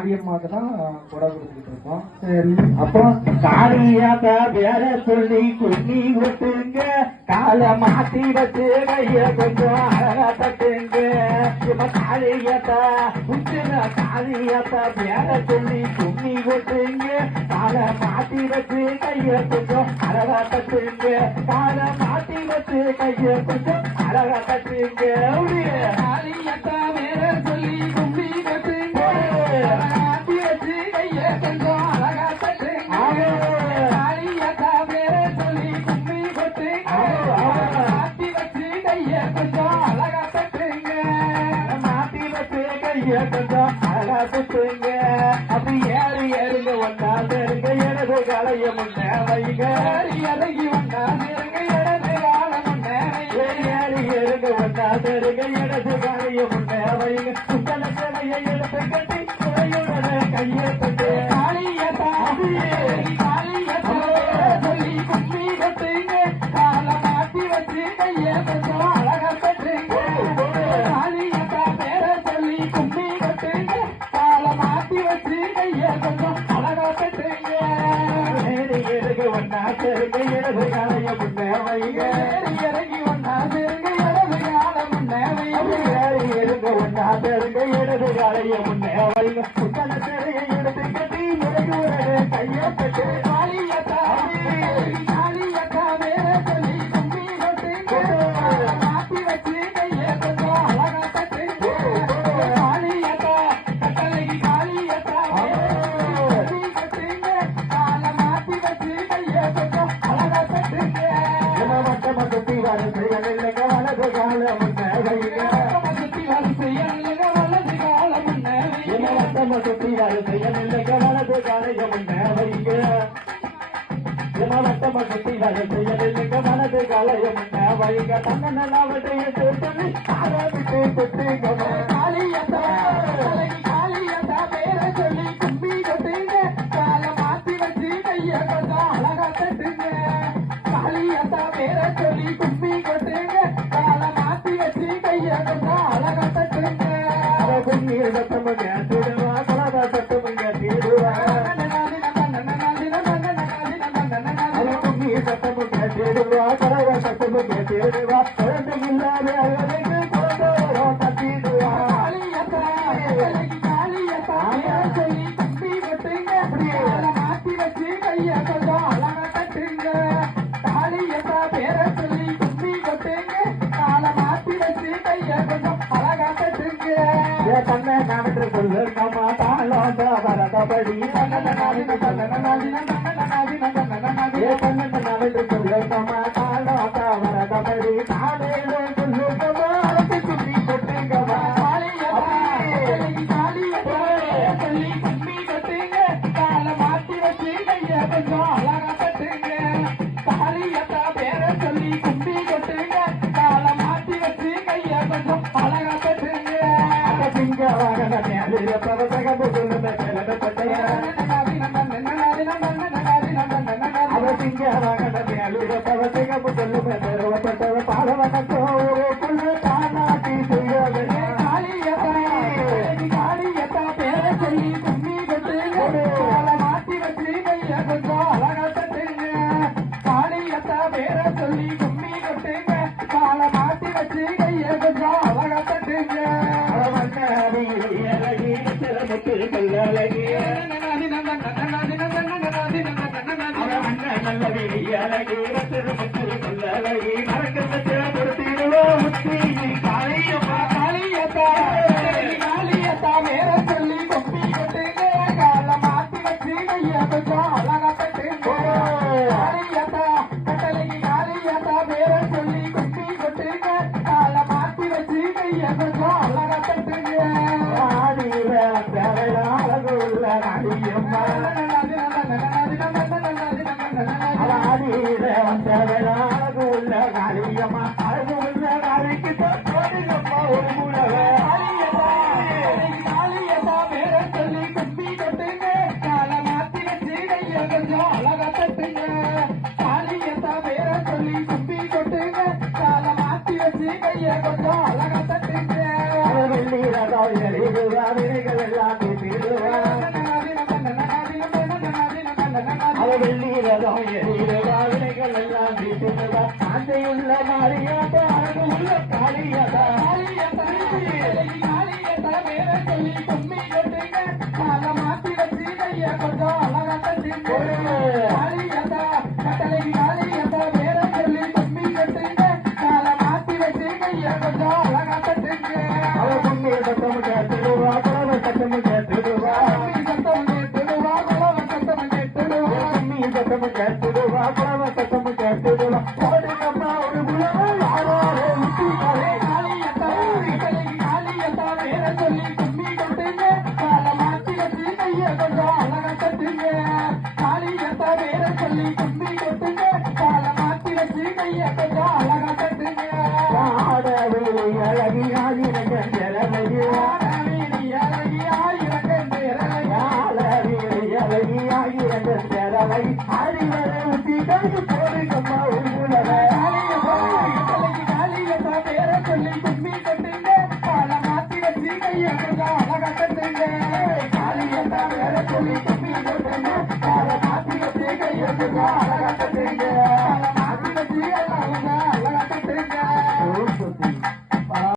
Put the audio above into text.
காளியம்மாக்கு தான் கொடை கொடுத்துக்கிட்டு இருக்கோம். சரி, அப்புறம் காளியாத்தா பேர சொல்லி குண்ணி கொட்டுங்க, காலை மாத்தி வச்சு கைய கொஞ்சம் அழகா தட்டுங்க. இப்ப காளியாத்தா உச்சின காளியாத்தா பேர சொல்லி குண்ணி கொட்டுங்க, காலை மாத்தி வச்சு கைய கொஞ்சம் அழகா தட்டுங்க, காலை மாத்தி வச்சு கைய கொஞ்சம் அழகா தட்டுங்க. காளியத்தா பேர சொல்லி கும்மி கொட்டுங்க, மாத்தி வச்சு கைய கொஞ்சம் அழகா தட்டுங்க. காளியத்தா பேர சொல்லி கும்மி கொட்டுங்க, மாத்தி வச்சு கைய கொஞ்சம் அழகா தட்டுங்க. மாத்தி வச்சு கைய கொஞ்சம் அழகா தட்டுங்க. அப்படி ஏறி ஏறுங்க ஒன்னா சேருங்க, எனது கலைய முன்ன வைங்க. இறங்கி வந்தா சேருங்க, இடது கால முன்னே ஏறி ஏறுங்க ஒன்னா சேருங்க, எனது கலைய முன்ன வைங்க. சுத்தன சேவையை எடுத்து கட்டி துறையுடனே கையை தட்டு. காளியத்தா காளியத்தா சொல்லி கும்மி கொட்டுங்க, காலை மாத்தி வச்சு கைய கொஞ்சம் அழகா தட்டுங்க. காளியத்தா பேர சொல்லி கும்மி கொட்டுங்க, காலை மாத்தி வச்சு கைய கொஞ்சம் அழகா தட்டுங்க. ஏறி ஏறுங்க ஒன்னா சேருங்க, எனது கலைய முன்ன வைங்க. இறங்கி வந்தா சேருங்க, இடது கால முன்னே ஏறி ஏறுங்க ஒன்னா சேருங்க, எனது கலைய முன்ன வைங்க. சுத்தன சேவையை எடுத்து கட்டி துறையுடனே கையை தட்டு. காளியத்தா காளியத்தா பேர சொல்லி கும்மி கொட்டுங்க, காலை மாத்தி வச்சு கைய கொஞ்சம் அழகா தட்டுங்க. காளியத்தா கட்டளைக்கு காளியத்தா கும்மி கொட்டுங்க, காலை மாத்தி வச்சு கைய கொஞ்சம் அழகா தட்டுங்க. சுத்தி வரிசைய நில்லுங்க, வலது கால முன்ன வைங்க. சுத்தி வரிசைய நில்லுங்க, வலது கால முன்னே வைங்க. சுத்தி வரிசைய நில்லுங்க, வலது காலைய முன்ன வைங்க. சுத்தி வரிசைய நில்லுங்க, வலது காலைய முன்ன வைங்க. தன்ன நல்லாவட்டை எடுத்து சொல்லி ஆரம்பித்து தொட்டுங்க. காளியத்தா காளியத்தா பேர சொல்லி கும்மி கொட்டுங்க, காலை மாத்தி வச்சு கைய கொஞ்சம் அழகா தட்டுங்க. காளியத்தா பேர சொல்லி கும்மி கொட்டுங்க, காலை மாத்தி வச்சு கைய கொஞ்சம் அழகா தட்டுங்க. கும்மீர் சத்தம் கேட்டுடுவா, கலவ சத்தம் கேட்டிடுவா. கும்மீர் சத்தம் கேட்டிடுவா, கலவ சத்தம் கேட்டிடுவா. குழந்தை இல்லாத அழகுக்கு குழந்தை தட்டிடுவா. காளியத்தா காளியத்தா பேர சொல்லி கும்மி கொட்டுங்க, காலை மாத்தி வச்சு கைய கொஞ்சம் அழகா தட்டுங்க. காளியத்தா பேர சொல்லி கும்மி கொட்டுங்க, காலை மாத்தி வச்சு கைய கொஞ்சம் அழகா தட்டுங்க. தன்னை நாமற்ற சொல்லு நம்ம தாளாத வரதபடி. தன்னை நாமற்ற சொல்லு நம்ம தாளாத வரதபடி. தானேல சொல்லு நம்ம அழைத்து சுற்றி கொட்டுங்கம்மா. காளியத்தா சொல்லி கும்மி கொட்டுங்க, காலை மாத்தி வச்சு கைய கொஞ்சம் அழகா தட்டுங்க. காளியத்தா பேர சொல்லி கும்மி கொட்டுங்க, காலை மாத்தி வச்சு கைய கொஞ்சம் அழகா தட்டுங்க. சிங்க வாகன மேலிர பிரவசகப்பு சொல்லுத கிழத பட்டைய. அவ சிங்க வாகன மேலிர பிரவசகப்பு சொல்லுத பெருவப்பட்டவ பாலவனத்தோ புள்ள தானாட்டி செய்யவே. காளியத்தா பேர சொல்லி கும்மி கொட்டுங்க, காலை மாத்தி வச்சு கைய கொஞ்சம் அழகா தட்டுங்க. காளியத்தா பேர சொல்லி கும்மி கொட்டுங்க, காலை மாத்தி வச்சு கைய கொஞ்சம் அழகா தட்டுங்க. காளியத்தா பேர சொல்லி கும்மி கொட்டுங்க, காலை மாத்தி வச்சு கைய கொஞ்சம் அழகா தட்டுங்க. காளியத்தா கட்டளைக்கு காளியத்தா பேர சொல்லி கும்மி கொட்டுங்க, காலை மாத்தி வச்சு கைய கொஞ்சம் அழகா தட்டுங்க. அழகுள்ள நாடியம்மா, அழகுள்ள நாடியம்மா, அழகுள்ள நாடிக்கு போடுங்கம்மா ஒரு முழவை. தீபம் எரியுதா வினைகள் எல்லாம் வீட்டுதா ஆந்தையுள்ள மாறியாட்டா அழகு உள்ள காளியாட்டா காளியத்தா பேர சொல்லி கும்மி கொட்டுங்க கால மாத்தி வச்சு கைய கொஞ்சம் அழகா தட்டுங்க காளியத்தா கட்டளை காளியத்தா பேர சொல்லி கும்மி கொட்டுங்க கால மாத்தி வச்சு கைய கொஞ்சம் அழகா தட்டுங்க அவ கும்மி சத்தம் கேட்டுடுவா குழவ சத்தம் கேட்டுடுவா சத்தம் கேட்டுடுவா குழவ சத்தம் கேட்டுடுவா கும்மி சத்தம் கேட்டுடுவா குழவ சத்தம் கேட்டுடுவா ஓடுங்கம்மா ஒரு குழவ யாரோ விட்டுக்காரே காளியத்தா காளியத்தா பேர சொல்லி கும்மி கொட்டுங்க கால மாத்தி வச்சு கைய கொஞ்சம் அழகா தட்டுங்க காளியத்தா பேர சொல்லி கும்மி கொட்டுங்க கால மாத்தி வச்சு கைய கொஞ்சம் அழகா தட்டுங்க ஆடவே அழகி ஆயிரங்கள் ஜலமையே ஆடவேலி அழகி ஆயிரங்கள் பேரழகி ஆடவே அழகி ஆயிரங்கள் ஜலமை அறிவரை ஊட்டி கழுத்து போடுங்கம்மா ஒரு குழவ காளியத்தா பேர சொல்லி கும்மி கொட்டுங்க கால மாத்தி வச்சு கைய கொஞ்சம் அழகா தட்டுங்க காளியத்தா பேர சொல்லி கும்மி கொட்டுங்க கால மாத்தி வச்சு கைய கொஞ்சம் அழகா தட்டுங்க கால மாத்தி வச்சு அழகா